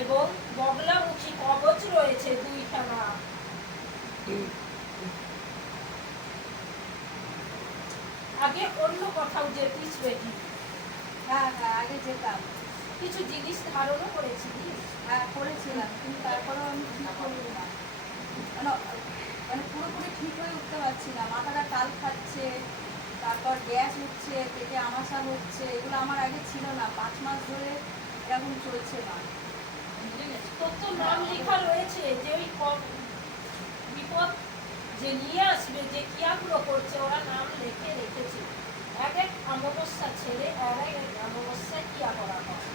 এবং বগলামুখী কবচ রয়েছে 2খানা। আগে অন্য কোথাও যেতিস বেটি? হ্যাঁ হ্যাঁ, আগে যেতাম। কিছু জিনিস ধারণও করেছিলিস? হ্যাঁ করেছিলাম, কিন্তু তারপরেও আমি ঠিক করি না, মানে মানে পুরোপুরি ঠিক হয়ে উঠতে পারছি না। মাথাটা টাল খাচ্ছে, তারপর গ্যাস উঠছে, পেটে আমাশা হচ্ছে, এগুলো আমার আগে ছিল না। 5 মাস ধরে এরকম চলছে না। তোর তো নাম লেখা রয়েছে যে ওই বিপদ যে নিয়ে আসবে, যে ক্রিয়াগুলো করছে, ওরা নাম লিখে রেখেছে। এক এক অমাবস্যা ছেড়ে এক এক অমাবস্যায় ক্রিয়া করা হয়,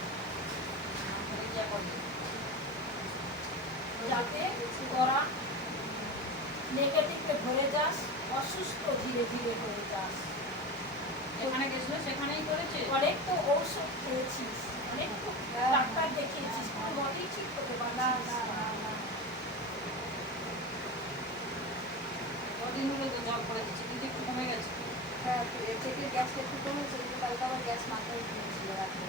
যাতে ওরা নেগেটিভে ধরে যাস, অসুস্থ ধীরে ধীরে হয়ে যাস। যেখানে গেছিল সেখানেই করেছে। অনেক তো ঔষধ খেয়েছিস, অনেক তো ডাক্তার দেখিয়েছিস, কোনো মতেই ঠিক হতে পারছিস না। কদিন হলো তো জব করে দিচ্ছে, কিন্তু একটু কমে গেছে। হ্যাঁ, পেটের গ্যাসটা একটু কমেছে, কিন্তু কালকে আবার গ্যাস মাথায় উঠেছিল রাত্রে।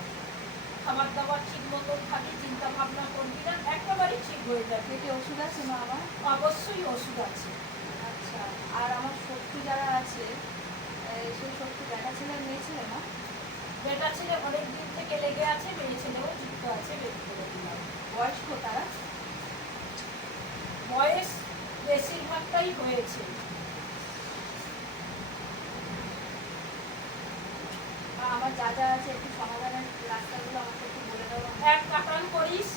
খাবার দাবার ঠিক মতন খাবি, চিন্তা ভাবনা করবি না, একেবারেই ঠিক হয়ে যাবে। পেটে ওষুধ আছে মা আমার? অবশ্যই ওষুধ আছে। আচ্ছা, আর আমার শক্তি যারা আছে, সেই শক্তি বেটা ছেলে মেয়ে ছেলে না? বেটা ছেলে অনেক দিন থেকে লেগে আছে, মেয়ে ছেলেও যুক্ত আছে, বের করে দিলাম। বয়স্ক তারা? বয়স বেশিরভাগটাই হয়েছে। আমার যা যা আছে একটু সমাধানের রাস্তাগুলো আমাকে একটু বলে দেবো। এক কাটান করিস,